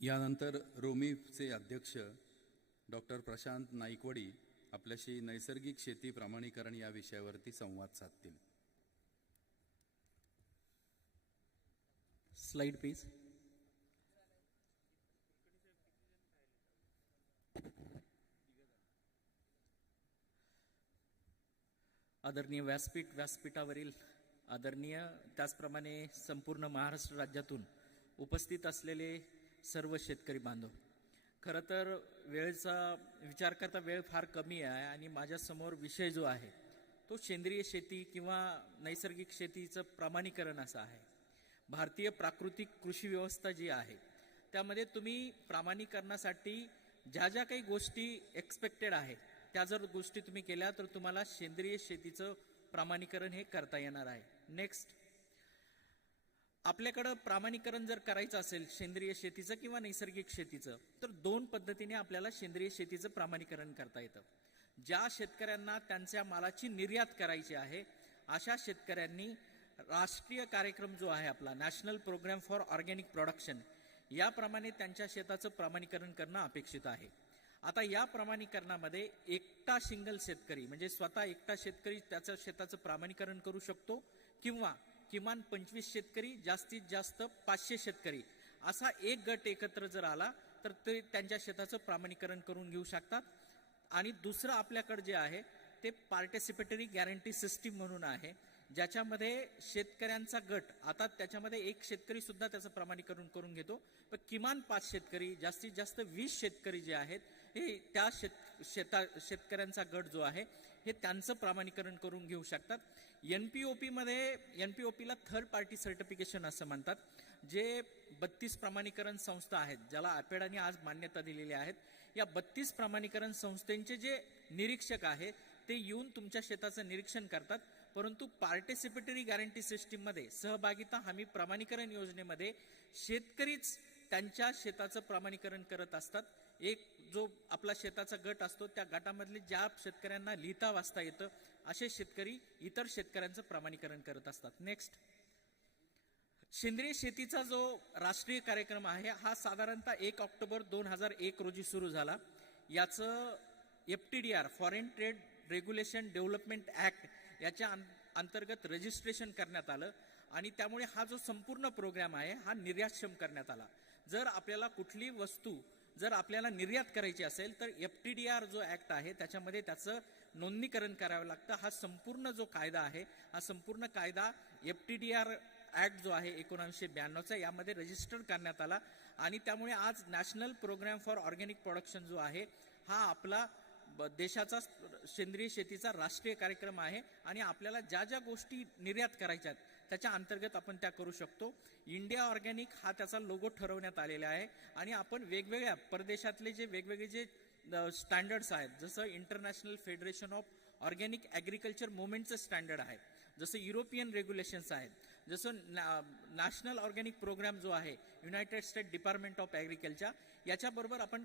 यानंतर रोमीचे अध्यक्ष डॉक्टर प्रशांत नाईकवडी आपल्याशी नैसर्गिक शेती प्रमाणीकरण या विषयावरती संवाद साधतील. Slide please. आदरणीय व्यासपीठावरील आदरणीय त्याचप्रमाणे संपूर्ण महाराष्ट्र राज्यातून उपस्थित असलेले सर्व शेतकरी बांधव, खरं तर वेळेचा विचार करता वेळ फार कमी आहे आणि माझ्यासमोर विषय जो आहे तो सेंद्रिय शेती किंवा नैसर्गिक शेतीचं प्रमाणीकरण असा आहे. भारतीय प्राकृतिक कृषी व्यवस्था जी आहे त्यामध्ये तुम्ही प्रमाणीकरणासाठी ज्या ज्या काही गोष्टी एक्सपेक्टेड आहे त्या जर गोष्टी तुम्ही केल्या तर तुम्हाला सेंद्रिय शेतीचं प्रमाणीकरण हे करता येणार आहे. नेक्स्ट, आपल्याकडं प्रमाणीकरण जर करायचं असेल सेंद्रिय शेतीचं किंवा नैसर्गिक शेतीचं तर दोन पद्धतीने आपल्याला सेंद्रिय शेतीचं प्रमाणीकरण करता येतं. ज्या शेतकऱ्यांना त्यांच्या मालाची निर्यात करायची आहे अशा शेतकऱ्यांनी राष्ट्रीय कार्यक्रम जो आहे आपला national programme for organic production याप्रमाणे त्यांच्या शेताचं प्रमाणीकरण करणं अपेक्षित आहे. आता या प्रमाणीकरणामध्ये एकटा सिंगल शेतकरी म्हणजे स्वतः एकटा शेतकरी त्याचं शेताचं प्रमाणीकरण करू शकतो किंवा किमान 25 शेतकरी जास्तीत जास्त 500 शेतकरी असा एक गट एकत्र जर आला तर ते त्यांच्या शेताचं प्रमाणीकरण करून घेऊ शकतात. आणि दुसरं आपल्याकडे जे आहे ते पार्टिसिपेटरी गॅरंटी सिस्टीम म्हणून आहे, ज्याच्यामध्ये शेतकऱ्यांचा गट आता त्याच्यामध्ये एक शेतकरी सुद्धा त्याचं प्रमाणीकरण करून घेतो, पण किमान 5 शेतकरी जास्तीत जास्त 20 शेतकरी जे आहेत हे त्या शेतकऱ्यांचा गट जो आहे हे त्यांचं प्रमाणीकरण करून घेऊ शकतात. एनपीओपीला थर्ड पार्टी सर्टिफिकेशन असं म्हणतात, जे 32 प्रमाणीकरण संस्था आहेत ज्याला अपेडाने आज मान्यता दिलेली आहेत. या 32 प्रमाणीकरण संस्थेचे जे निरीक्षक आहे ते येऊन तुमच्या शेताचं निरीक्षण करतात. परंतु पार्टिसिपेटरी गॅरंटी सिस्टीममध्ये सहभागिता हमी प्रमाणीकरण योजनेमध्ये शेतकरीच त्यांच्या शेताचं प्रमाणीकरण करत असतात. एक जो आपला शेताचा गट असतो त्या गटामधले ज्या शेतकऱ्यांना लिहिता वाचता येतं असे शेतकरी इतर शेतकऱ्यांचं प्रमाणीकरण करत असतात. नेक्स्ट, सेंद्रिय शेतीचा जो राष्ट्रीय कार्यक्रम आहे हा साधारणतः 1 ऑक्टोबर 2001 रोजी सुरू झाला. याचं FTDR foreign trade regulation development act याच्या अंतर्गत रजिस्ट्रेशन करण्यात आलं आणि त्यामुळे हा जो संपूर्ण प्रोग्राम आहे हा निर्यातक्षम करण्यात आला. जर आपल्याला कुठली वस्तू जर आपल्याला निर्यात करायची असेल तर FTDR जो ऍक्ट आहे त्याच्यामध्ये त्याचं नोंदणीकरण करावं लागतं. हा संपूर्ण जो कायदा आहे हा संपूर्ण कायदा FTDR ऍक्ट जो आहे 1992चा यामध्ये रजिस्टर करण्यात आला आणि त्यामुळे आज national programme for organic production जो आहे हा आपला देशाचा सेंद्रिय शेतीचा राष्ट्रीय कार्यक्रम आहे आणि आपल्याला ज्या ज्या गोष्टी निर्यात करायच्या आहेत त्याच्या अंतर्गत आपण त्या करू शकतो. इंडिया ऑर्गॅनिक हा त्याचा लोगो ठरवण्यात आलेला आहे आणि आपण वेगवेगळ्या परदेशातले जे वेगवेगळे जे स्टँडर्ड्स आहेत जसं international federation of organic agriculture मुवमेंटचं स्टँडर्ड आहे, जसं युरोपियन रेग्युलेशन्स आहेत, जसं नॅशनल ऑर्गॅनिक प्रोग्राम जो आहे United State department of agriculture याच्याबरोबर आपण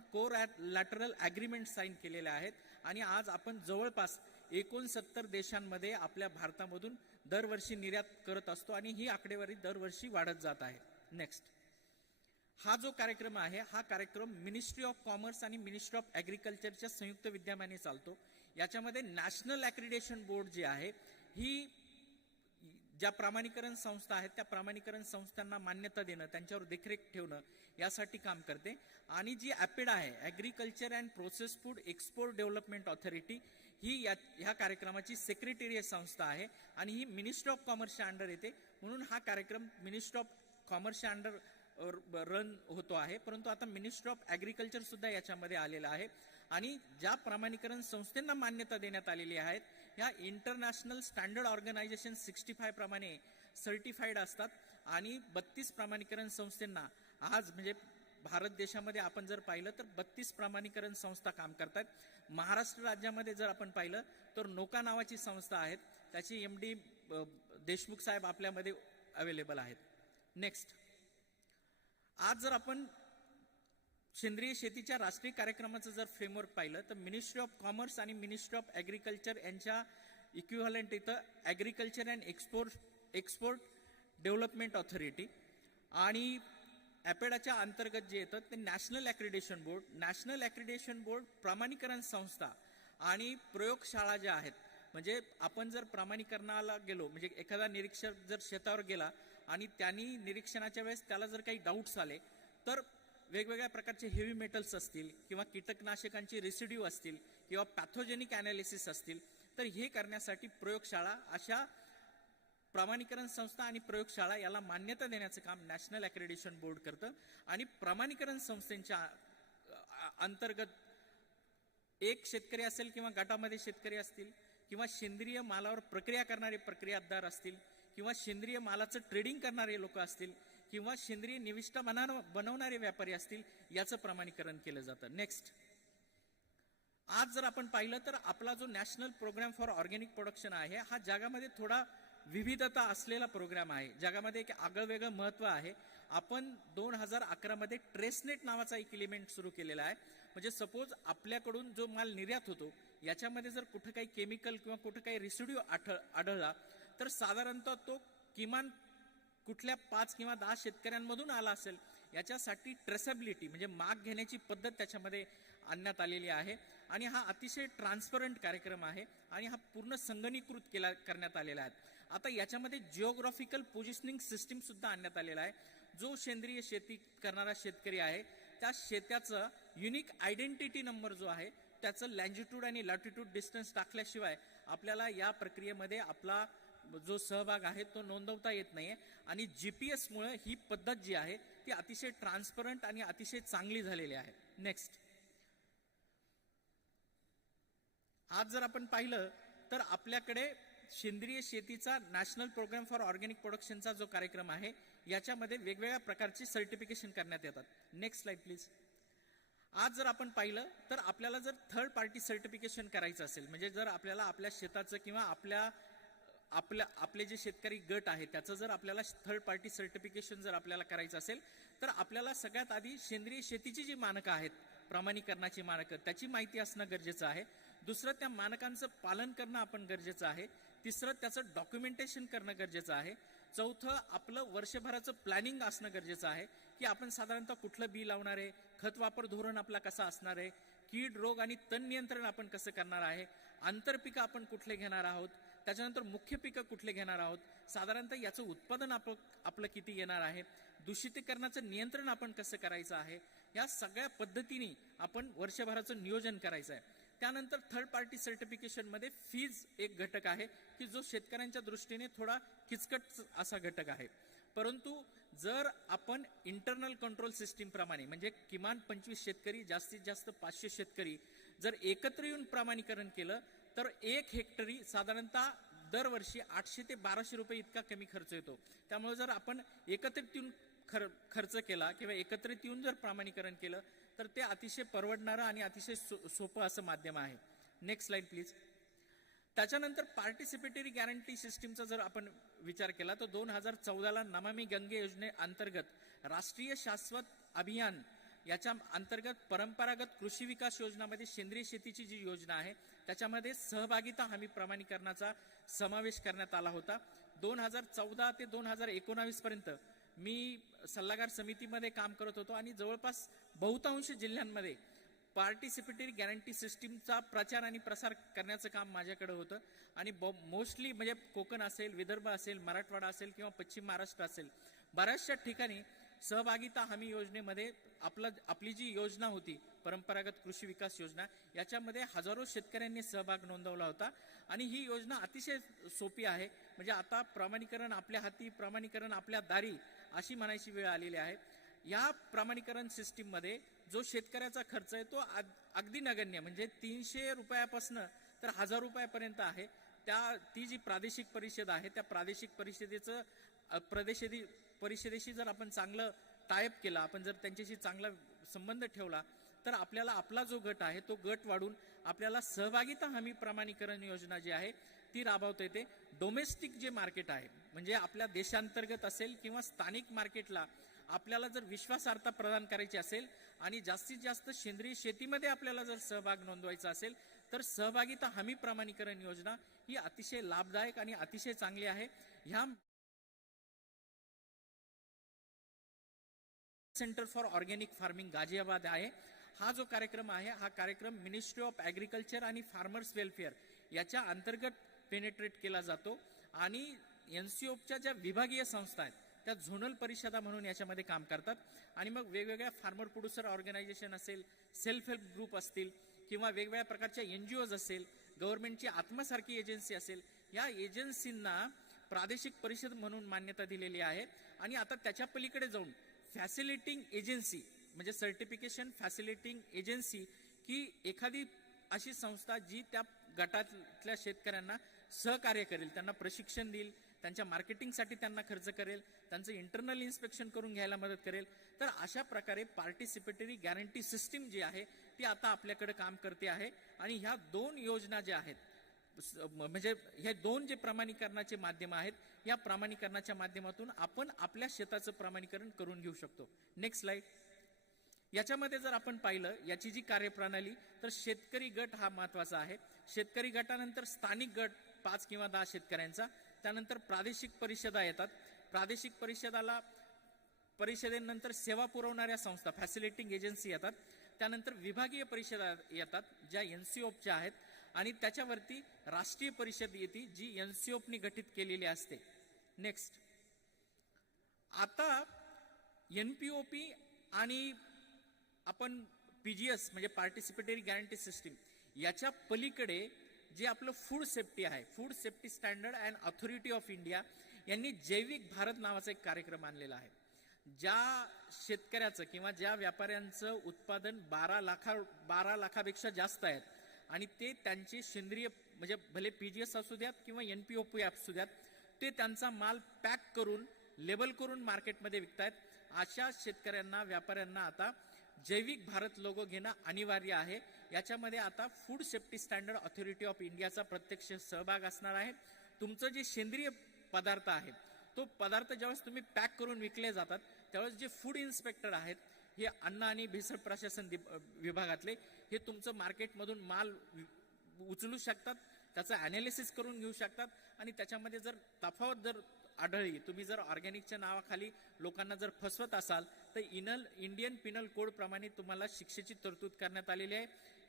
लॅटरल ॲग्रीमेंट साईन केलेले आहेत आणि आज आपण जवळपास 69 देशांमध्ये आपल्या भारतामधून दरवर्षी निर्यात करत असतो आणि ही आकडेवारी दरवर्षी वाढत जात आहे. नेक्स्ट, हा जो कार्यक्रम आहे हा कार्यक्रम मिनिस्ट्री ऑफ कॉमर्स आणि मिनिस्ट्री ऑफ ॲग्रिकल्चरच्या संयुक्त विद्यमाने चालतो. याच्यामध्ये नॅशनल ॲक्रिडेशन बोर्ड जी आहे ही ज्या प्रमाणीकरण संस्था आहेत त्या प्रमाणीकरण संस्थांना मान्यता देणं त्यांच्यावर देखरेख ठेवणं यासाठी काम करते. आणि जी ॲपेड आहे agriculture and process food export development authority ही ह्या कार्यक्रमाची सेक्रेटरीय संस्था आहे आणि ही मिनिस्ट्री ऑफ कॉमर्सच्या अंडर येते. म्हणून हा कार्यक्रम मिनिस्ट्री ऑफ कॉमर्सच्या अंडर रन होतो आहे, परंतु आता मिनिस्ट्री ऑफ ॲग्रिकल्चर सुद्धा याच्यामध्ये आलेला आहे. आणि ज्या प्रमाणीकरण संस्थांना मान्यता देण्यात आलेली आहेत ह्या इंटरनॅशनल स्टँडर्ड ऑर्गनायझेशन 65 प्रमाणे सर्टिफाईड असतात आणि 32 प्रमाणीकरण संस्थांना आज म्हणजे भारत देशामध्ये आपण जर पाहिलं तर 32 प्रमाणीकरण संस्था काम करतात. महाराष्ट्र राज्यामध्ये जर आपण पाहिलं तर नोका नावाची संस्था आहेत, त्याची MD देशमुख साहेब आपल्यामध्ये अवेलेबल आहेत. नेक्स्ट, आज जर आपण सेंद्रिय शेतीच्या राष्ट्रीय कार्यक्रमाचं जर फ्रेमवर्क पाहिलं तर मिनिस्ट्री ऑफ कॉमर्स आणि मिनिस्ट्री ऑफ ॲग्रिकल्चर यांच्या इक्विव्हॅलंट इथं agriculture and export development authority आणि ॲपेडाच्या अंतर्गत जे येतं ते नॅशनल ॲक्रिडेशन बोर्ड प्रमाणीकरण संस्था आणि प्रयोगशाळा ज्या आहेत, म्हणजे आपण जर प्रमाणीकरणाला गेलो, म्हणजे एखादा निरीक्षक जर शेतावर गेला आणि त्यांनी निरीक्षणाच्या वेळेस त्याला जर काही डाऊट्स आले, तर वेगवेगळ्या प्रकारचे हेवी मेटल्स असतील किंवा कीटकनाशकांची रेसिड्यू असतील किंवा पॅथोजेनिक ॲनालिसिस असतील, तर हे करण्यासाठी प्रयोगशाळा, अशा प्रमाणीकरण संस्था आणि प्रयोगशाळा याला मान्यता देण्याचं काम नॅशनल ॲक्रेडिटेशन बोर्ड करतं. आणि प्रमाणीकरण संस्थेच्या अंतर्गत एक शेतकरी असेल किंवा गटामध्ये शेतकरी असतील किंवा सेंद्रिय मालावर प्रक्रिया करणारे प्रक्रियादार असतील किंवा सेंद्रिय मालाचं ट्रेडिंग करणारे लोक असतील किंवा सेंद्रिय निविष्ठा बनवणारे व्यापारी असतील, याचं प्रमाणीकरण केलं जातं. नेक्स्ट, आज जर आपण पाहिलं तर आपला जो national programme for organic production आहे, हा जगामध्ये थोडा विविधता असलेला प्रोग्राम आहे. जगामध्ये एक आगळं वेगळं महत्त्व आहे. आपण 2011 मध्ये ट्रेसनेट नावाचा एक एलिमेंट सुरू केलेला आहे. म्हणजे सपोज आपल्याकडून जो माल निर्यात होतो याच्यामध्ये जर कुठं काही केमिकल किंवा कुठं काही रेसिड्यू आढळला, तर साधारणतः तो किमान कुठल्या 5 किंवा 10 शेतकऱ्यांमधून आला असेल, याच्यासाठी ट्रेसेबिलिटी म्हणजे माग घेण्याची पद्धत त्याच्यामध्ये आणण्यात आलेली आहे. आणि हा अतिशय ट्रान्सपरंट कार्यक्रम आहे आणि हा पूर्ण संगणकीकृत करण्यात आलेला आहे. आता याच्यामध्ये जिओग्राफिकल पोझिशनिंग सिस्टीम सुद्धा आणण्यात आलेला आहे. जो सेंद्रिय शेती करणारा शेतकरी आहे, त्या शेत्याचं युनिक आयडेंटिटी नंबर जो आहे, त्याचं लँजिट्यूड आणि लॅटिट्यूड डिस्टन्स टाकल्याशिवाय आपल्याला या प्रक्रियेमध्ये आपला जो सहभाग आहे तो नोंदवता येत नाहीये. आणि GPS मुळे ही पद्धत जी आहे ती अतिशय ट्रान्सपरंट आणि अतिशय चांगली झालेली आहे. नेक्स्ट, आज जर आपण पाहिलं तर आपल्याकडे सेंद्रिय शेतीचा नॅशनल प्रोग्राम फॉर ऑर्गॅनिक प्रोडक्शनचा जो कार्यक्रम आहे, याच्यामध्ये वेगवेगळ्या प्रकारची सर्टिफिकेशन करण्यात येतात. Next slide please. आज जर आपण पाहिलं तर आपल्याला जर थर्ड पार्टी सर्टिफिकेशन करायचं असेल, म्हणजे जर आपल्याला आपल्या शेताचं किंवा आपले जे शेतकरी गट आहे त्याचं जर आपल्याला थर्ड पार्टी सर्टिफिकेशन जर आपल्याला करायचं असेल, तर आपल्याला सगळ्यात आधी सेंद्रिय शेतीची जी मानकं आहेत, प्रमाणीकरणाची मानकं, त्याची माहिती असणं गरजेचं आहे. दुसरं, त्या मानकांचं पालन करणं आपण गरजेचं आहे. तिसरं, त्याचं डॉक्युमेंटेशन करणं गरजेचं आहे. चौथं, आपलं वर्षभराचं प्लॅनिंग असणं गरजेचं आहे, की आपण साधारणतः कुठलं बी लावणार आहे, खत वापर धोरण आपला कसा असणार आहे, कीड रोग आणि तण नियंत्रण आपण कसं करणार आहे, आंतरपिकं आपण कुठले घेणार आहोत, त्याच्यानंतर मुख्य पिकं कुठले घेणार आहोत, साधारणतः याचं उत्पादन आपलं किती येणार आहे, दूषितीकरणाचं नियंत्रण आपण कसं करायचं आहे, या सगळ्या पद्धतीने आपण वर्षभराचं नियोजन करायचं आहे. त्यानंतर थर्ड पार्टी सर्टिफिकेशन मध्ये फीज एक घटक आहे, की जो शेतकऱ्यांच्या दृष्टीने थोडा किचकट असा घटक आहे. परंतु जर आपण इंटरनल कंट्रोल सिस्टीम प्रमाणे, म्हणजे किमान 25 शेतकरी, जास्तीत जास्त 500 शेतकरी जर एकत्र येऊन प्रमाणीकरण केलं, तर 1 हेक्टरी साधारणतः दरवर्षी 800 ते 1200 रुपये इतका कमी खर्च येतो. त्यामुळे जर आपण एकत्रित येऊन खर्च केला किंवा एकत्रित येऊन जर प्रमाणीकरण केलं, तर ते अतिशय परवडणारं आणि अतिशय सोपं असं माध्यम आहे. Next slide please. त्याच्यानंतर पार्टिसिपेटरी गॅरंटी सिस्टीमचा जर आपण विचार केला, तर 2014ला नमामि गंगे योजनेअंतर्गत राष्ट्रीय शाश्वत अभियान याच्या अंतर्गत परंपरागत कृषी विकास योजनामध्ये सेंद्रिय शेतीची जी योजना आहे त्याच्यामध्ये सहभागिता हमी प्रमाणीकरणाचा समावेश करण्यात आला होता. 2014 ते 2019 पर्यंत मी सल्लागार समितीमध्ये काम करत होतो आणि जवळपास बहुतांश जिल्ह्यांमध्ये पार्टिसिपेटरी गॅरंटी सिस्टीमचा प्रचार आणि प्रसार करण्याचं काम माझ्याकडे होतं. आणि मोस्टली म्हणजे कोकण असेल, विदर्भ असेल, मराठवाडा असेल किंवा पश्चिम महाराष्ट्र असेल, बऱ्याचशा ठिकाणी सहभागिता हमी योजनेमध्ये आपली जी योजना होती परंपरागत कृषी विकास योजना, याच्यामध्ये हजारो शेतकऱ्यांनी सहभाग नोंदवला होता. आणि ही योजना अतिशय सोपी आहे. म्हणजे आता प्रमाणीकरण आपल्या हाती, प्रमाणीकरण आपल्या दारी अशी म्हणायची वेळ आलेली आहे. या प्रमाणीकरण सिस्टीममध्ये जो शेतकऱ्याचा खर्च आहे तो अगदी नगण्य, म्हणजे 300 रुपयापासून तर 1000 रुपयापर्यंत आहे. ती जी प्रादेशिक परिषद आहे, त्या प्रादेशिक परिषदेशी जर आपण चांगलं टायअप केला, आपण जर त्यांच्याशी चांगला संबंध ठेवला, तर आपल्याला आपला जो गट आहे तो गट वाढून आपल्याला सहभागिता हमी प्रमाणीकरण योजना जी आहे ती राबवता येते. डोमेस्टिक जे मार्केट आहे, म्हणजे आपल्या देशांतर्गत असेल किंवा स्थानिक मार्केटला आपल्याला जर विश्वासार्हता प्रदान करायची असेल आणि जास्तीत जास्त सेंद्रिय शेतीमध्ये आपल्याला जर सहभाग नोंदवायचा असेल, तर सहभागिता हमी प्रमाणीकरण योजना ही अतिशय लाभदायक आणि अतिशय चांगली आहे. ह्या centre for organic farming Ghaziabad आहे. हा जो कार्यक्रम आहे हा कार्यक्रम मिनिस्ट्री ऑफ ॲग्रिकल्चर आणि फार्मर्स वेलफेअर याच्या अंतर्गत पेनिट्रेट केला जातो आणि एनसीओच्या ज्या विभागीय संस्था आहेत त्या झोनल परिषदा म्हणून याच्यामध्ये काम करतात आणि मग वेगवेगळ्या फार्मर प्रोड्युसर ऑर्गनायझेशन असेल, सेल्फ हेल्प ग्रुप असतील किंवा वेगवेगळ्या प्रकारच्या NGOज असेल, गव्हर्नमेंटची आत्मासारखी एजन्सी असेल, या एजन्सींना प्रादेशिक परिषद म्हणून मान्यता दिलेली आहे. आणि आता त्याच्या पलीकडे जाऊन फॅसिलिटिंग एजन्सी म्हणजे सर्टिफिकेशन फॅसिलिटिंग एजन्सी की एखादी अशी संस्था जी त्या गटातल्या शेतकऱ्यांना सहकार्य करेल, त्यांना प्रशिक्षण देईल, त्यांच्या मार्केटिंगसाठी त्यांना खर्च करेल, त्यांचं इंटरनल इन्स्पेक्शन करून घ्यायला मदत करेल. तर अशा प्रकारे पार्टिसिपेटरी गॅरंटी सिस्टीम जी आहे ती आता आपल्याकडे काम करते आहे. आणि ह्या 2 योजना ज्या आहेत म्हणजे हे 2 जे प्रमाणीकरणाचे माध्यम आहेत या प्रमाणीकरणाच्या माध्यमातून आपण आपल्या शेताचं प्रमाणीकरण करून घेऊ शकतो. Next slide. याच्यामध्ये जर आपण पाहिलं याची जी कार्यप्रणाली तर शेतकरी गट हा महत्वाचा आहे. शेतकरी गटानंतर स्थानिक गट 5 किंवा 10 शेतकऱ्यांचा, त्यानंतर प्रादेशिक परिषदा येतात. प्रादेशिक परिषदेनंतर सेवा पुरवणाऱ्या संस्था फॅसिलिटिंग एजन्सी येतात. त्यानंतर विभागीय परिषदा येतात ज्या एनसीओच्या आहेत आणि त्याच्यावरती राष्ट्रीय परिषद येते जी एनसीओपनी गठीत केलेली असते. नेक्स्ट. आता NPOP आणि आपण PGS म्हणजे पार्टिसिपेटरी गॅरंटी सिस्टीम याच्या पलीकडे जे आपलं फूड सेफ्टी आहे, food safety standard and authority of India यांनी जैविक भारत नावाचा एक कार्यक्रम आणलेला आहे. ज्या शेतकऱ्याचं किंवा ज्या व्यापाऱ्यांचं उत्पादन 12 लाखापेक्षा जास्त आहेत आणि ते त्यांचे सेंद्रिय म्हणजे भले PGS असू द्यात किंवा NPOP असू द्यात, ते त्यांचा माल पॅक करून लेबल करून मार्केटमध्ये विकतायत. अशा शेतकऱ्यांना व्यापाऱ्यांना आता जैविक भारत लोगो घेणं अनिवार्य आहे. याच्यामध्ये आता food safety standard authority of इंडियाचा प्रत्यक्ष सहभाग असणार आहे. तुमचं जे सेंद्रिय पदार्थ आहे तो पदार्थ ज्यावेळेस तुम्ही पॅक करून विकले जातात त्यावेळेस जे फूड इन्स्पेक्टर आहेत हे अन्न आणि भेसळ प्रशासन विभागातले हे तुमचं मार्केटमधून माल उचलू शकतात, त्याचं ॲनालिसिस करून घेऊ शकतात आणि त्याच्यामध्ये जर तफावत जर आढळली, तुम्ही जर ऑर्गॅनिकच्या नावाखाली लोकांना जर फसवत असाल तर इंडियन पिनल कोड प्रमाणे तुम्हाला शिक्षेची तरतूद करण्यात आलेली आहे.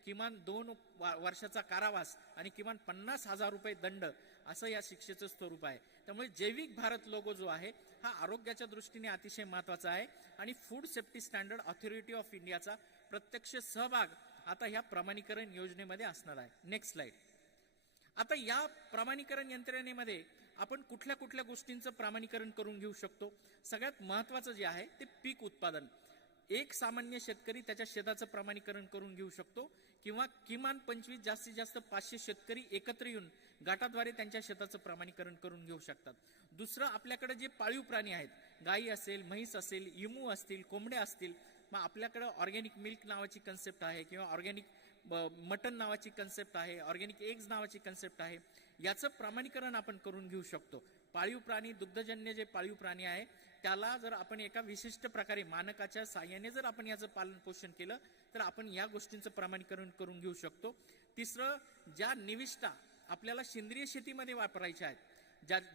किमान 2 वर्षाचा कारावास आणि किमान 50,000 रुपये दंड असं या शिक्षेचं स्वरूप आहे. त्यामुळे जैविक भारत लोगो जो आहे हा आरोग्याच्या दृष्टीने अतिशय महत्वाचा आहे आणि food safety standard authority of इंडियाचा प्रत्यक्ष सहभाग आता ह्या प्रमाणीकरण योजनेमध्ये असणार आहे. Next slide. आता या प्रमाणीकरण यंत्रणेमध्ये आपण कुठल्या कुठल्या गोष्टींचं प्रमाणीकरण करून घेऊ शकतो. सगळ्यात महत्वाचं जे आहे ते पीक उत्पादन. एक सामान्य शेतकरी त्याच्या शेताचं प्रमाणीकरण करून घेऊ शकतो किंवा किमान 25 जास्तीत जास्त 500 शेतकरी एकत्र येऊन गटाद्वारे त्यांच्या शेताचं प्रमाणीकरण करून घेऊ शकतात. दुसरं, आपल्याकडे जे पाळीव प्राणी आहेत, गायी असेल, म्हैस असेल, इमू असतील, कोंबड्या असतील, मग आपल्याकडे ऑर्गॅनिक मिल्क नावाची कन्सेप्ट आहे किंवा ऑर्गॅनिक मटन नावाची कन्सेप्ट आहे, ऑर्गॅनिक एग्ज नावाची कन्सेप्ट आहे. याचं प्रमाणीकरण आपण करून घेऊ शकतो. पाळीव प्राणी, दुग्धजन्य जे पाळीव प्राणी आहे त्याला जर आपण एका विशिष्ट प्रकारे मानकाच्या साहाय्याने जर आपण याचं पालन पोषण केलं तर आपण या गोष्टींचं प्रमाणीकरण करून घेऊ शकतो. तिसरं, ज्या निविष्ठा आपल्याला सेंद्रिय शेतीमध्ये वापरायच्या आहेत,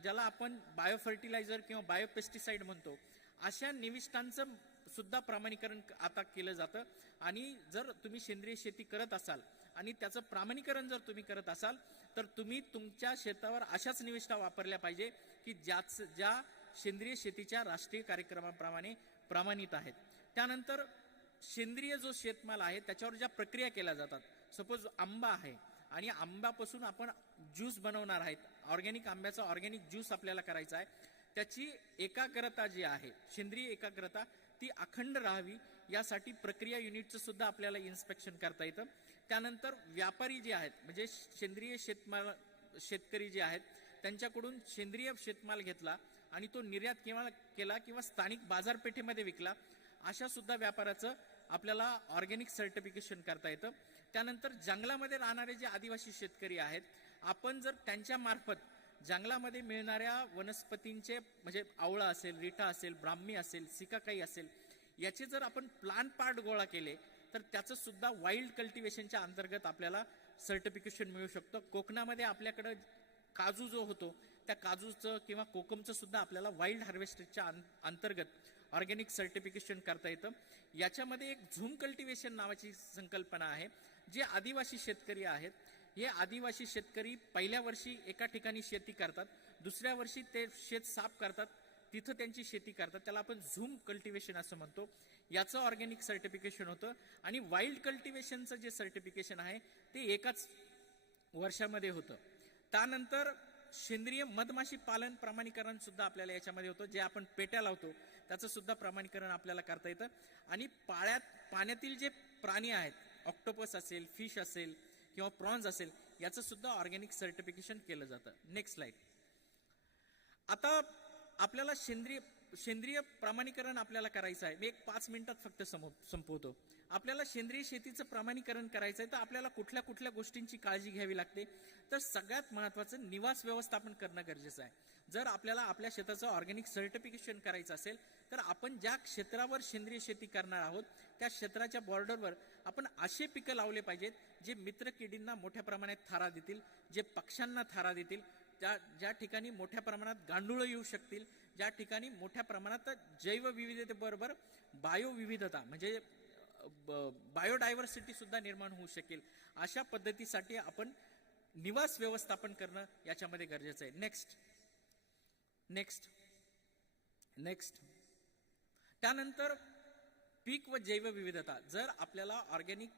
ज्याला आपण बायोफर्टिलायझर किंवा बायोपेस्टिसाइड म्हणतो, अशा निविष्ठांचं सुद्धा प्रमाणीकरण आता केलं जातं. आणि जर तुम्ही सेंद्रिय शेती करत असाल आणि त्याचं प्रमाणीकरण जर तुम्ही करत असाल तर तुम्ही तुमच्या शेतावर अशाच निविष्ठा वापरल्या पाहिजे की ज्या सेंद्रिय शेतीच्या राष्ट्रीय कार्यक्रमाप्रमाणे प्रमाणित आहेत. त्यानंतर सेंद्रिय जो शेतमाल आहे त्याच्यावर ज्या प्रक्रिया केल्या जातात, सपोज आंबा आहे आणि आंब्यापासून आपण ज्यूस बनवणार आहेत, ऑर्गॅनिक आंब्याचा ऑर्गॅनिक ज्यूस आपल्याला करायचा आहे, त्याची एकाग्रता जी आहे, सेंद्रिय एकाग्रता ती अखंड राहावी यासाठी प्रक्रिया युनिटचं सुद्धा आपल्याला इन्स्पेक्शन करता येतं. त्यानंतर व्यापारी जे आहेत म्हणजे सेंद्रिय शेतकरी जे आहेत त्यांच्याकडून सेंद्रिय शेतमाल घेतला आणि तो निर्यात केला किंवा स्थानिक बाजारपेठेमध्ये विकला, अशा सुद्धा व्यापाराचं आपल्याला ऑर्गॅनिक सर्टिफिकेशन करता येतं. त्यानंतर जंगलामध्ये राहणारे जे आदिवासी शेतकरी आहेत, आपण जर त्यांच्या मार्फत जंगलामध्ये मिळणाऱ्या वनस्पतींचे म्हणजे आवळा असेल, रिठा असेल, ब्राह्मी असेल, सिकाकाई असेल, याचे जर आपण प्लांट पार्ट गोळा केले तर त्याचं सुद्धा वाईल्ड कल्टिवेशनच्या अंतर्गत आपल्याला सर्टिफिकेशन मिळू शकतं. कोकणामध्ये आपल्याकडं काजू जो होतो त्या काजूचं किंवा कोकमचं सुद्धा आपल्याला वाईल्ड हार्वेस्टच्या अंतर्गत ऑर्गॅनिक सर्टिफिकेशन करता येतं. याच्यामध्ये एक झूम कल्टिवेशन नावाची संकल्पना आहे. जे आदिवासी शेतकरी आहेत, हे आदिवासी शेतकरी पहिल्या वर्षी एका ठिकाणी शेती करतात, दुसऱ्या वर्षी ते शेत साफ करतात, तिथं त्यांची शेती करतात. त्याला आपण झूम कल्टिवेशन असं म्हणतो. याचं ऑर्गॅनिक सर्टिफिकेशन होतं. आणि वाईल्ड कल्टिवेशनचं जे सर्टिफिकेशन आहे ते एकाच वर्षामध्ये होतं. त्यानंतर सेंद्रिय मधमाशी पालन प्रमाणीकरण सुद्धा आपल्याला याच्यामध्ये होतं. जे आपण पेट्या लावतो त्याचं सुद्धा प्रमाणीकरण आपल्याला करता येतं. आणि पाण्यातील जे प्राणी आहेत, ऑक्टोपस असेल, फिश असेल किंवा प्रॉन्स असेल, याचं सुद्धा ऑर्गॅनिक सर्टिफिकेशन केलं जातं. Next slide. आता आपल्याला सेंद्रिय प्रमाणीकरण आपल्याला करायचं आहे. मी एक 5 मिनिटात फक्त संपवतो. आपल्याला सेंद्रिय शेतीचं प्रमाणीकरण करायचं आहे तर आपल्याला कुठल्या कुठल्या गोष्टींची काळजी घ्यावी लागते. तर सगळ्यात महत्त्वाचं निवास व्यवस्थापन करणं गरजेचं आहे. जर आपल्याला आपल्या शेताचं ऑर्गॅनिक सर्टिफिकेशन करायचं असेल तर आपण ज्या क्षेत्रावर सेंद्रिय शेती करणार आहोत त्या क्षेत्राच्या बॉर्डरवर आपण असे पिकं लावले पाहिजेत जे मित्रकिडींना मोठ्या प्रमाणात थारा देतील, जे पक्ष्यांना थारा देतील, ज्या ठिकाणी मोठ्या प्रमाणात गांडूळ येऊ शकतील, ज्या ठिकाणी मोठ्या प्रमाणात जैवविविधतेबरोबर बायोविविधता म्हणजे बायोडायव्हर्सिटी सुद्धा निर्माण होऊ शकेल. अशा पद्धतीसाठी आपण निवास व्यवस्थापन करणं याच्यामध्ये गरजेचं आहे. नेक्स्ट त्यानंतर पीक व जैवविविधता. जर आपल्याला ऑर्गॅनिक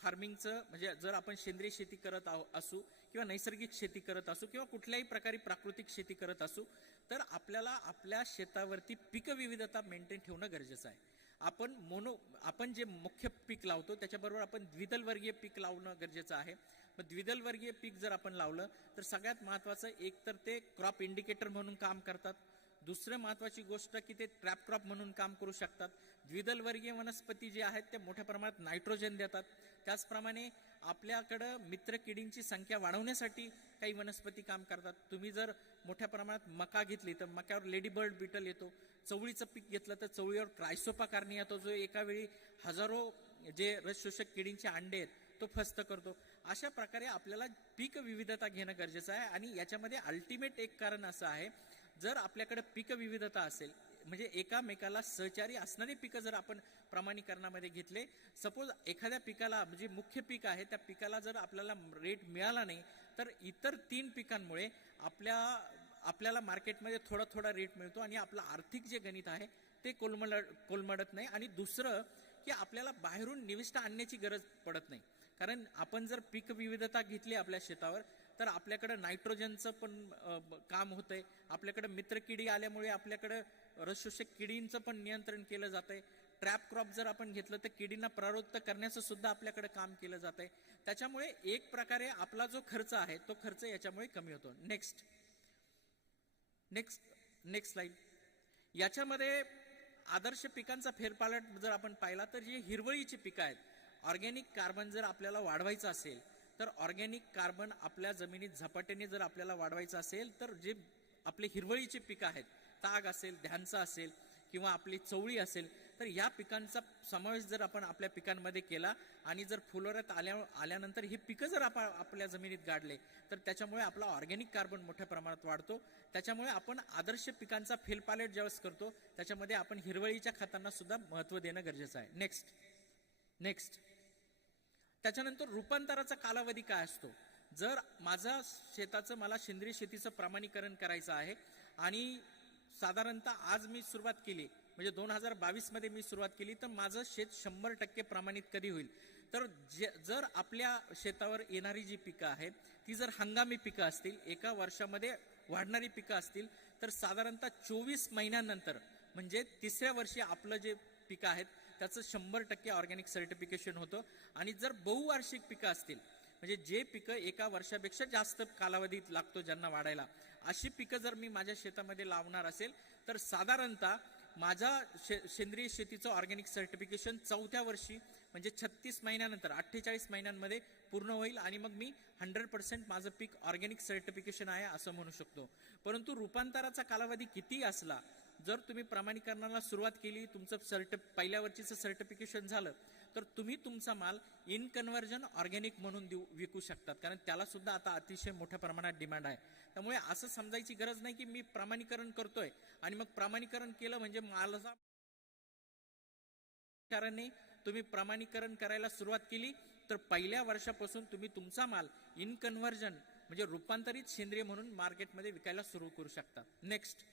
फार्मिंगचं म्हणजे जर आपण सेंद्रिय शेती करत असू किंवा नैसर्गिक शेती करत असू किंवा कुठल्याही प्रकारे प्राकृतिक शेती करत असू तर आपल्याला आपल्या शेतावरती पीक विविधता मेंटेन ठेवणं गरजेचं आहे. आपण जे मुख्य पीक लावतो त्याच्याबरोबर आपण द्विदल वर्गीय पीक लावणं गरजेचं आहे. मग द्विदल वर्गीय पीक जर आपण लावलं तर सगळ्यात महत्त्वाचं एक तर ते क्रॉप इंडिकेटर म्हणून काम करतात. दुसरं महत्त्वाची गोष्ट की ते ट्रॅप क्रॉप म्हणून काम करू शकतात. द्विदल वर्गीय वनस्पती जे आहेत ते मोठ्या प्रमाणात नायट्रोजन देतात. त्याचप्रमाणे आपल्याकडं मित्रकिडींची संख्या वाढवण्यासाठी काही वनस्पती काम करतात. तुम्ही जर मोठ्या प्रमाणात मका घेतली तर मक्यावर लेडीबर्ड बीटल येतो. चवळीचं पीक घेतलं तर चवळीवर क्रायसोपा कार्नी येतो, जो एका वेळी हजारो जे रस शोषक किडींचे अंडे आहेत तो फस्त करतो. अशा प्रकारे आपल्याला पीक विविधता घेणं गरजेचं आहे. आणि याच्यामध्ये अल्टिमेट एक कारण असं आहे, जर आपल्याकडे पीक विविधता असेल म्हणजे एकामेकाला सहचारी असणारी पिकं जर आपण प्रमाणीकरणामध्ये घेतले, सपोज एखाद्या पिकाला म्हणजे मुख्य पीक आहे त्या पिकाला जर आपल्याला रेट मिळाला नाही तर इतर 3 पिकांमुळे आपल्याला मार्केटमध्ये थोडा रेट मिळतो आणि आपलं आर्थिक जे गणित आहे ते कोलमडत नाही. आणि दुसरं की आपल्याला बाहेरून निविष्ठ आणण्याची गरज पडत नाही. कारण आपण जर पीक विविधता घेतली आपल्या शेतावर तर आपल्याकडे नायट्रोजनचं पण काम होतंय. आपल्याकडे मित्रकिडी आल्यामुळे आपल्याकडे रसशोषक किडींचं पण नियंत्रण केलं जातंय. ट्रॅप क्रॉप जर आपण घेतलं तर किडींना प्रवृत्त करण्याचं सुद्धा आपल्याकडे काम केलं जातंय. त्याच्यामुळे एक प्रकारे आपला जो खर्च आहे तो खर्च याच्यामुळे कमी होतो. Next slide. याच्यामध्ये आदर्श पिकांचा फेरपालट जर आपण पाहिला तर जे हिरवळीची पिकं आहेत, ऑर्गॅनिक कार्बन जर आपल्याला वाढवायचं असेल तर ऑर्गॅनिक कार्बन आपल्या जमिनीत झपाट्याने जर आपल्याला वाढवायचं असेल तर जे आपले हिरवळीचे पिकं आहेत, ताग असेल, ध्यांचा असेल किंवा आपली चवळी असेल, तर या पिकांचा समावेश जर आपण आपल्या पिकांमध्ये केला आणि जर फुलोऱ्यात आल्यानंतर ही पिकं जर आपल्या जमिनीत गाडले तर त्याच्यामुळे आपला ऑर्गॅनिक कार्बन मोठ्या प्रमाणात वाढतो. त्याच्यामुळे आपण आदर्श पिकांचा फेरपालट ज्यावेळेस करतो त्याच्यामध्ये आपण हिरवळीच्या खतांना सुद्धा महत्त्व देणं गरजेचं आहे. नेक्स्ट त्याच्यानंतर रूपांतराचा कालावधी काय असतो. जर माझा मला सेंद्रिय शेतीचं प्रमाणीकरण करायचं आहे आणि साधारणतः आज मी सुरुवात केली म्हणजे 2022 मध्ये मी सुरुवात केली तर माझं शेत 100% प्रमाणित कधी होईल. तर जर आपल्या शेतावर येणारी जी पिकं आहेत ती जर हंगामी पिकं असतील, एका वर्षामध्ये वाढणारी पिकं असतील तर साधारणतः 24 महिन्यानंतर म्हणजे 3ऱ्या वर्षी आपलं जे पिकं आहेत त्याचं 100% ऑर्गॅनिक सर्टिफिकेशन होतं. आणि जर बहुवार्षिक पिकं असतील म्हणजे जे पिकं एका वर्षापेक्षा जास्त कालावधीत लागतो ज्यांना वाढायला, अशी पिकं जर मी माझ्या शेतामध्ये लावणार असेल तर साधारणतः माझ्या सेंद्रिय शेतीचं ऑर्गॅनिक सर्टिफिकेशन 4थ्या वर्षी म्हणजे 36 महिन्यानंतर 48 महिन्यांमध्ये पूर्ण होईल आणि मग मी 100% माझं पीक ऑर्गॅनिक सर्टिफिकेशन आहे असं म्हणू शकतो. परंतु रूपांतराचा कालावधी किती असला, जर तुम्ही प्रमाणीकरणाला सुरुवात केली, तुमचं पहिल्या वर्षीचं सर्टिफिकेशन झालं तर तुम्ही तुमचा माल इन कन्व्हर्जन ऑर्गॅनिक म्हणून विकू शकतात. कारण त्याला सुद्धा आता अतिशय मोठ्या प्रमाणात डिमांड आहे. त्यामुळे असं समजायची गरज नाही की मी प्रमाणीकरण करतोय आणि मग प्रमाणीकरण केलं म्हणजे मालाचा कारण तुम्ही प्रमाणीकरण करायला सुरुवात केली तर पहिल्या वर्षापासून तुम्ही तुमचा माल इन कन्व्हर्जन म्हणजे रूपांतरित सेंद्रिय म्हणून मार्केटमध्ये विकायला सुरू करू शकता. नेक्स्ट,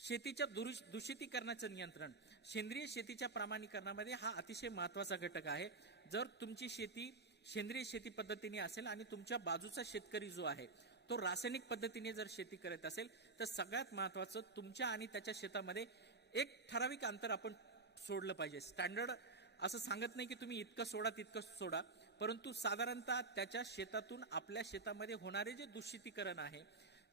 शेतीच्या दूषितीकरणाचं नियंत्रण. सेंद्रिय शेतीच्या प्रमाणीकरणामध्ये हा अतिशय महत्त्वाचा घटक आहे. जर तुमची शेती सेंद्रिय शेती पद्धतीने असेल आणि तुमच्या बाजूचा शेतकरी जो आहे तो रासायनिक पद्धतीने जर शेती करत असेल तर सगळ्यात महत्त्वाचं तुमच्या आणि त्याच्या शेतामध्ये एक ठराविक अंतर आपण सोडलं पाहिजे. स्टँडर्ड असं सांगत नाही की तुम्ही इतकं सोडा तितकं सोडा, परंतु साधारणतः त्याच्या शेतातून आपल्या शेतामध्ये होणारे जे दूषितीकरण आहे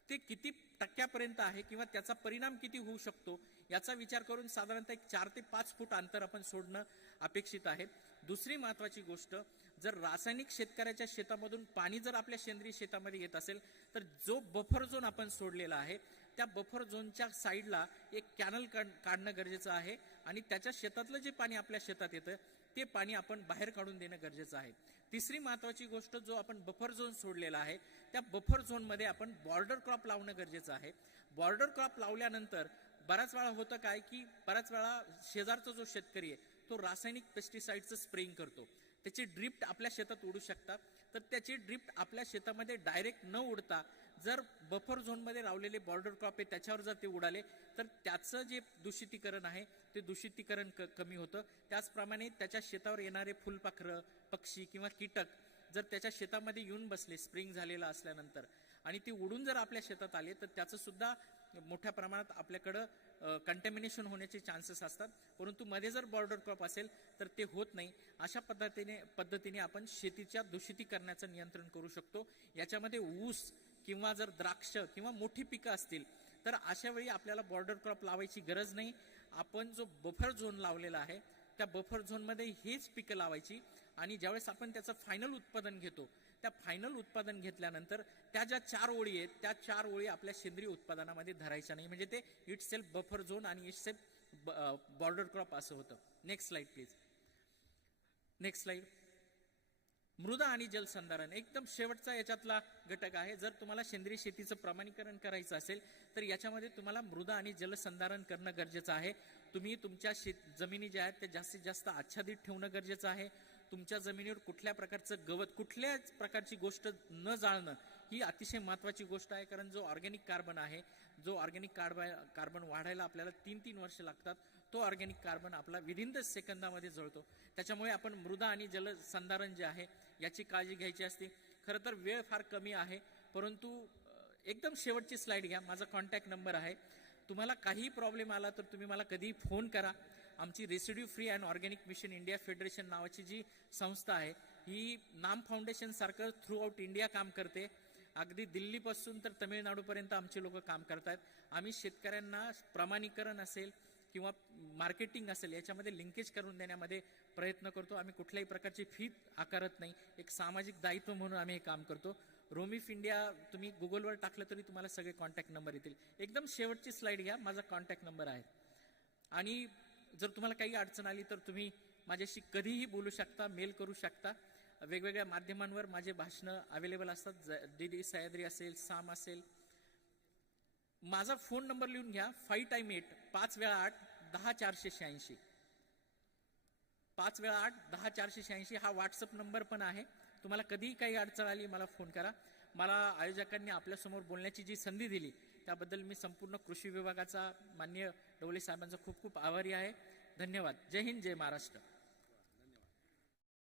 ते किती टक्क्यापर्यंत आहे किंवा त्याचा परिणाम किती होऊ शकतो याचा विचार करून साधारणतः 4 ते 5 फूट अंतर आपण सोडणं अपेक्षित आहे. दुसरी महत्त्वाची गोष्ट, जर रासायनिक शेतकऱ्याच्या शेतामधून पाणी जर आपल्या सेंद्रिय शेतामध्ये येत असेल तर जो बफर झोन आपण सोडलेला आहे त्या बफर झोनच्या साईडला एक कॅनल काढणं गरजेचं आहे आणि त्याच्या शेतातलं जे पाणी आपल्या शेतात येतं ते पाणी आपण बाहेर काढून देणं गरजेचं आहे. तिसरी महत्त्वाची गोष्ट, जो आपण बफर झोन सोडलेला आहे त्या बफर झोनमध्ये आपण बॉर्डर क्रॉप लावणं गरजेचं आहे. बॉर्डर क्रॉप लावल्यानंतर बऱ्याच वेळा होतं काय की बऱ्याच वेळा शेजारचा जो शेतकरी आहे तो रासायनिक पेस्टिसाइडचं स्प्रेइंग करतो, त्याची ड्रिफ्ट आपल्या शेतात उडू शकतात. तर त्याची ड्रिफ्ट आपल्या शेतामध्ये डायरेक्ट न उडता जर बफर झोनमध्ये लावलेले बॉर्डर क्रॉप आहे त्याच्यावर जर ते उडाले तर त्याचं जे दूषितीकरण आहे ते दूषितीकरण कमी होतं. त्याचप्रमाणे त्याच्या शेतावर येणारे फुलपाखरं, पक्षी किंवा कीटक जर त्याच्या शेतामध्ये येऊन बसले स्प्रिंग झालेला असल्यानंतर आणि ते उडून जर आपल्या शेतात आले तर त्याचं सुद्धा मोठ्या प्रमाणात आपल्याकडं कंटॅमिनेशन होण्याचे चान्सेस असतात. परंतु मध्ये जर बॉर्डर क्रॉप असेल तर ते होत नाही. अशा पद्धतीने आपण शेतीच्या दूषितीकरणाचं नियंत्रण करू शकतो. याच्यामध्ये ऊस किंवा जर द्राक्ष किंवा मोठी पिकं असतील तर अशा वेळी आपल्याला बॉर्डर क्रॉप लावायची गरज नाही. आपण जो बफर झोन लावलेला आहे त्या बफर झोनमध्ये हेच पिकं लावायची आणि ज्यावेळेस आपण त्याचं फायनल उत्पादन घेतो त्या फायनल उत्पादन घेतल्यानंतर त्या ज्या 4 ओळी आहेत त्या 4 ओळी आपल्या सेंद्रिय उत्पादनामध्ये धरायच्या नाही. म्हणजे ते इट सेल्फ बफर झोन आणि इट सेल्फ बॉर्डर क्रॉप असं होतं. Next slide please. Next slide. मृदा आणि जलसंधारण एकदम शेवटचा याच्यातला घटक आहे. जर तुम्हाला सेंद्रिय शेतीचं प्रमाणीकरण करायचं असेल तर याच्यामध्ये तुम्हाला मृदा आणि जलसंधारण करणं गरजेचं आहे. तुम्ही तुमच्या जमिनी ज्या आहेत त्या जास्तीत जास्त आच्छादित ठेवणं गरजेचं आहे. तुमच्या जमिनीवर कुठल्या प्रकारचं गवत, कुठल्याच प्रकारची गोष्ट न जाळणं ही अतिशय महत्त्वाची गोष्ट आहे. कारण जो ऑर्गॅनिक कार्बन आहे, जो ऑर्गॅनिक कार्बन वाढायला आपल्याला 3-3 वर्ष लागतात, तो ऑर्गॅनिक कार्बन आपला विदिन द सेकंदामध्ये जळतो. त्याच्यामुळे आपण मृदा आणि जलसंधारण जे आहे याची काळजी घ्यायची असते. खरं तर वेळ फार कमी आहे, परंतु एकदम शेवटची स्लाइड घ्या. माझा कॉन्टॅक्ट नंबर आहे. तुम्हाला काही प्रॉब्लेम आला तर तुम्ही मला कधीही फोन करा. आमची residue free and organic mission India federation नावाची जी संस्था आहे ही नाम फाउंडेशन सारखं थ्रू आउट इंडिया काम करते. अगदी दिल्लीपासून तर तमिळनाडूपर्यंत आमचे लोक काम करतात. आम्ही शेतकऱ्यांना प्रमाणीकरण असेल किंवा मार्केटिंग असेल याच्यामध्ये लिंकेज करून देण्यामध्ये प्रयत्न करतो. आम्ही कुठल्याही प्रकारची फी आकारत नाही. एक सामाजिक दायित्व म्हणून आम्ही हे काम करतो. रोमिफ इंडिया तुम्ही गुगलवर टाकलं तरी तुम्हाला सगळे कॉन्टॅक्ट नंबर येतील. एकदम शेवटची स्लाइड घ्या. माझा कॉन्टॅक्ट नंबर आहे आणि जर तुम्हाला काही अडचण आली तर तुम्ही माझ्याशी कधीही बोलू शकता, मेल करू शकता. वेगवेगळ्या माध्यमांवर माझे भाषणं अवेलेबल असतात. DD सह्याद्री असेल, साम असेल. माझा फोन नंबर लिहून घ्या. 5x8 5 वेळा 8 10 486. 5 वेळा 8 10 486 हा व्हॉट्सअप नंबर पण आहे. तुम्हाला कधीही काही अडचण आली मला फोन करा. मला आयोजकांनी आपल्यासमोर बोलण्याची जी संधी दिली त्याबद्दल मी संपूर्ण कृषी विभागाचा माननीय डवले साहेबांचा खूप खूप आभारी आहे. धन्यवाद. जय हिंद, जय महाराष्ट्र.